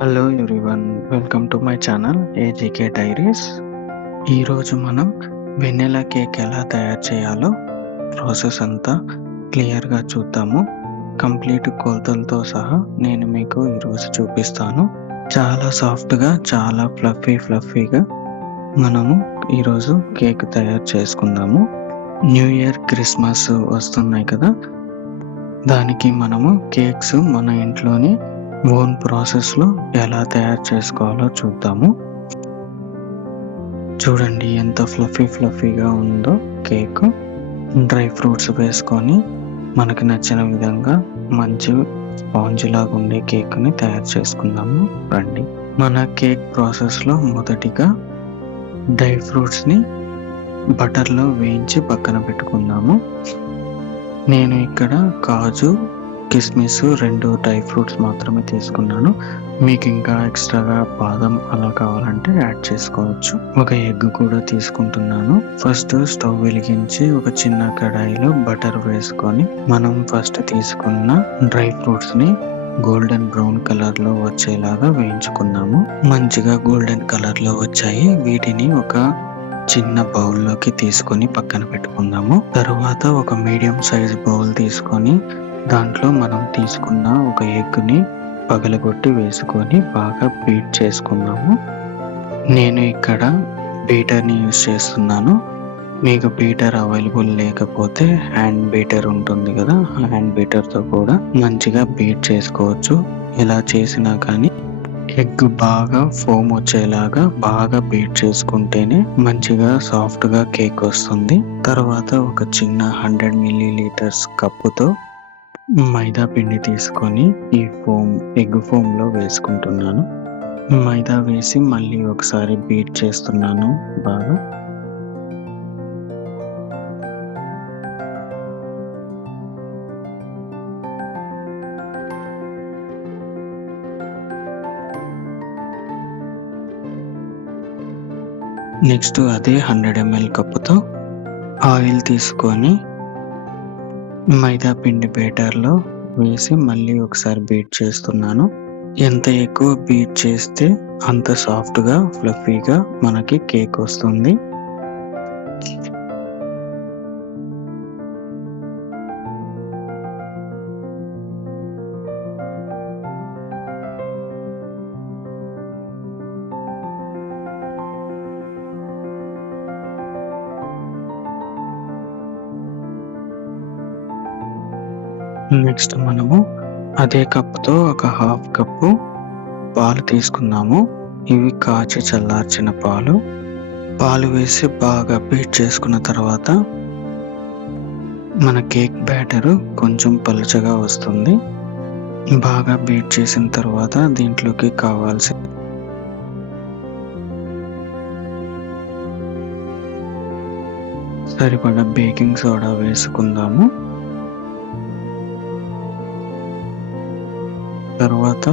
Hello everyone, welcome to my channel ఏజీకే diaries. ఈరోజు మనం వెన్నెలా cake ఎలా తయారు చేయాలో ప్రాసెస్ అంతా క్లియర్గా చూద్దాము. కంప్లీట్ కొలతలతో సహా నేను మీకు ఈరోజు చూపిస్తాను. చాలా సాఫ్ట్గా, చాలా ఫ్లఫీగా మనము ఈరోజు కేక్ తయారు చేసుకుందాము. న్యూ ఇయర్, క్రిస్మస్ వస్తున్నాయి కదా, దానికి మనము కేక్స్ మన ఇంట్లోనే ఓన్ ప్రాసెస్లో ఎలా తయారు చేసుకోవాలో చూద్దాము. చూడండి ఎంత ఫ్లఫీగా ఉందో కేక్. డ్రై ఫ్రూట్స్ వేసుకొని మనకి నచ్చిన విధంగా మంచి స్పాంజ్ లాగా ఉండే కేక్ని తయారు చేసుకుందాము. రండి. మన కేక్ ప్రాసెస్లో మొదటిగా డ్రై ఫ్రూట్స్ని బటర్లో వేయించి పక్కన పెట్టుకుందాము. నేను ఇక్కడ కాజు, కిస్మిస్ 2 డ్రై ఫ్రూట్స్ మాత్రమే తీసుకున్నాను. మీకు ఇంకా ఎక్స్ట్రాగా బాదం అలా కావాలంటే యాడ్ చేసుకోవచ్చు. ఒక ఎగ్ కూడా తీసుకుంటున్నాను. ఫస్ట్ స్టవ్ వెలిగించి ఒక చిన్న కడాయిలో బటర్ వేసుకొని మనం ఫస్ట్ తీసుకున్న డ్రై ఫ్రూట్స్ ని గోల్డెన్ బ్రౌన్ కలర్ లో వచ్చేలాగా వేయించుకున్నాము. మంచిగా గోల్డెన్ కలర్ లో వచ్చాయి. వీటిని ఒక చిన్న బౌల్లోకి తీసుకొని పక్కన పెట్టుకుందాము. తరువాత ఒక మీడియం సైజ్ బౌల్ తీసుకొని దాంట్లో మనం తీసుకున్న ఒక ఎగ్ని పగలగొట్టి వేసుకొని బాగా బీట్ చేసుకున్నాము. నేను ఇక్కడ బీటర్ని యూజ్ చేస్తున్నాను. మీకు బీటర్ అవైలబుల్ లేకపోతే హ్యాండ్ బీటర్ ఉంటుంది కదా, హ్యాండ్ బీటర్తో కూడా మంచిగా బీట్ చేసుకోవచ్చు. ఇలా చేసినా కానీ ఎగ్ బాగా ఫోమ్ వచ్చేలాగా బాగా బీట్ చేసుకుంటేనే మంచిగా సాఫ్ట్గా కేక్ వస్తుంది. తర్వాత ఒక చిన్న 100 ml కప్పుతో మైదా పిండి తీసుకొని ఈ ఎగ్ ఫోమ్ లో వేసుకుంటున్నాను. మైదా వేసి మళ్ళీ ఒకసారి బీట్ చేస్తున్నాను బాగా. నెక్స్ట్ అదే 100 ml కప్పుతో ఆయిల్ తీసుకొని మైదా పిండి బేటర్లో వేసి మళ్ళీ ఒకసారి బీట్ చేస్తున్నాను. ఎంత ఎక్కువ బీట్ చేస్తే అంత సాఫ్ట్గా ఫ్లఫీగా మనకి కేక్ వస్తుంది. నెక్స్ట్ మనము అదే కప్పుతో ఒక 1/2 కప్పు పాలు తీసుకున్నాము. ఇవి కాచి చల్లార్చిన పాలు వేసి బాగా బీట్ చేసుకున్న తర్వాత మన కేక్ బ్యాటర్ కొంచెం పలుచగా వస్తుంది. బాగా బీట్ చేసిన తర్వాత దీంట్లోకి కావాల్సిన సరిపడా బేకింగ్ సోడా వేసుకుందాము. తర్వాత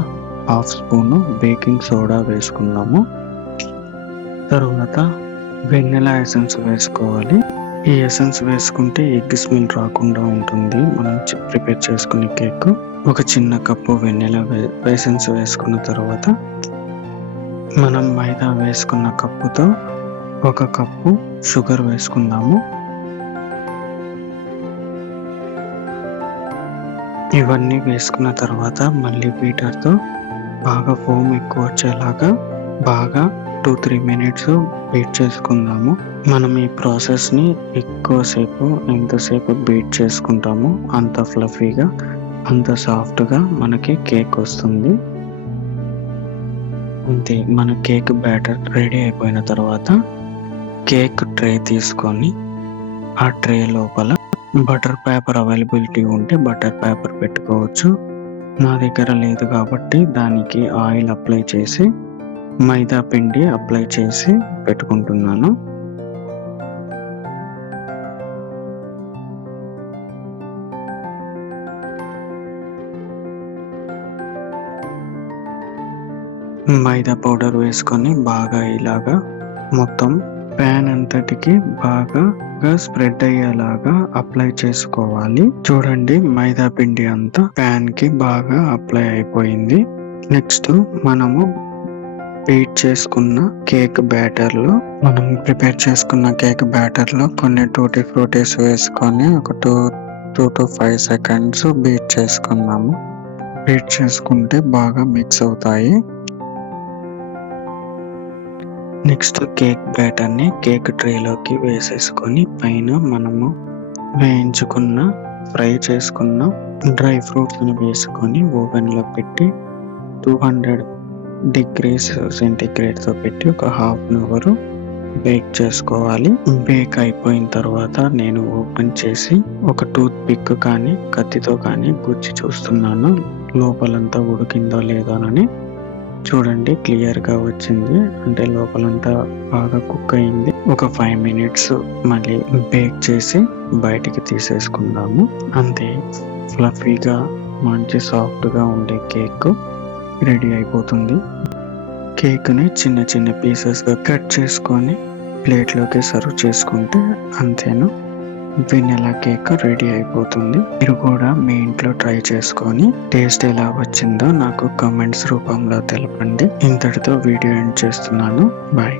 1/2 స్పూను బేకింగ్ సోడా వేసుకుందాము. తర్వాత వెనిలా ఎసెన్స్ వేసుకోవాలి. ఈ ఎసెన్స్ వేసుకుంటే ఎగ్ స్మెల్ రాకుండా ఉంటుంది మనం ప్రిపేర్ చేసుకునే కేక్. ఒక చిన్న కప్పు వెనిలా ఎసెన్స్ వేసుకున్న తర్వాత మనం మైదా వేసుకున్న కప్పుతో 1 కప్పు షుగర్ వేసుకుందాము. ఇవన్నీ వేసుకున్న తర్వాత మళ్ళీ బీటర్తో బాగా ఫోమ్ ఎక్కువ వచ్చేలాగా బాగా 2-3 minutes బీట్ చేసుకుందాము. మనం ఈ ప్రాసెస్ని ఎంతసేపు బీట్ చేసుకుంటామో అంత ఫ్లఫీగా, అంత సాఫ్ట్గా మనకి కేక్ వస్తుంది. అంతే, మన కేక్ బ్యాటర్ రెడీ అయిపోయిన తర్వాత కేక్ ట్రే తీసుకొని ఆ ట్రే లోపల బటర్ పేపర్ అవైలబిలిటీ ఉంటే బటర్ పేపర్ పెట్టుకోవచ్చు. నా దగ్గర లేదు కాబట్టి దానికి ఆయిల్ అప్లై చేసి మైదా పిండి అప్లై చేసి పెట్టుకుంటున్నాను. మైదా పౌడర్ వేసుకొని బాగా ఇలాగా మొత్తం ప్యాన్ అంతటికి బాగా స్ప్రెడ్ అయ్యేలాగా అప్లై చేసుకోవాలి. చూడండి, మైదా పిండి అంతా ప్యాన్ కి బాగా అప్లై అయిపోయింది. నెక్స్ట్ మనము బీట్ చేసుకున్న కేక్ బ్యాటర్లో కొన్ని టూటీ ఫ్రూటీస్ వేసుకొని ఒక 2 to 5 seconds బీట్ చేసుకున్నాము. బీట్ చేసుకుంటే బాగా మిక్స్ అవుతాయి. నెక్స్ట్ కేక్ బ్యాటర్ని కేక్ ట్రేలోకి వేసేసుకొని పైన మనము వేయించుకున్న ఫ్రై చేసుకున్న డ్రై ఫ్రూట్స్ని వేసుకొని ఓవెన్లో పెట్టి 200 degrees సెంటీగ్రేడ్తో పెట్టి ఒక 1/2 hour బేక్ చేసుకోవాలి. బేక్ అయిపోయిన తర్వాత నేను ఓపెన్ చేసి ఒక టూత్ పిక్ కానీ కత్తితో కానీ గుచ్చి చూస్తున్నాను లోపలంతా ఉడికిందో లేదోనని. చూడండి, క్లియర్గా వచ్చింది, అంటే లోపలంతా బాగా కుక్ అయింది. ఒక 5 minutes మళ్ళీ బేక్ చేసి బయటికి తీసేసుకుందాము. అంతే, ఫ్లఫీగా మంచి సాఫ్ట్గా ఉండే కేక్ రెడీ అయిపోతుంది. కేక్ని చిన్న చిన్న పీసెస్గా కట్ చేసుకొని ప్లేట్లోకి సర్వ్ చేసుకుంటే అంతేను, వెనిలా కేక్ రెడీ అయిపోతుంది. మీరు కూడా మీ ఇంట్లో ట్రై చేసుకొని టేస్ట్ ఎలా వచ్చిందో నాకు కామెంట్స్ రూపంలో తెలపండి. ఇంతటితో వీడియో ఎండ్ చేస్తున్నాను. బాయ్.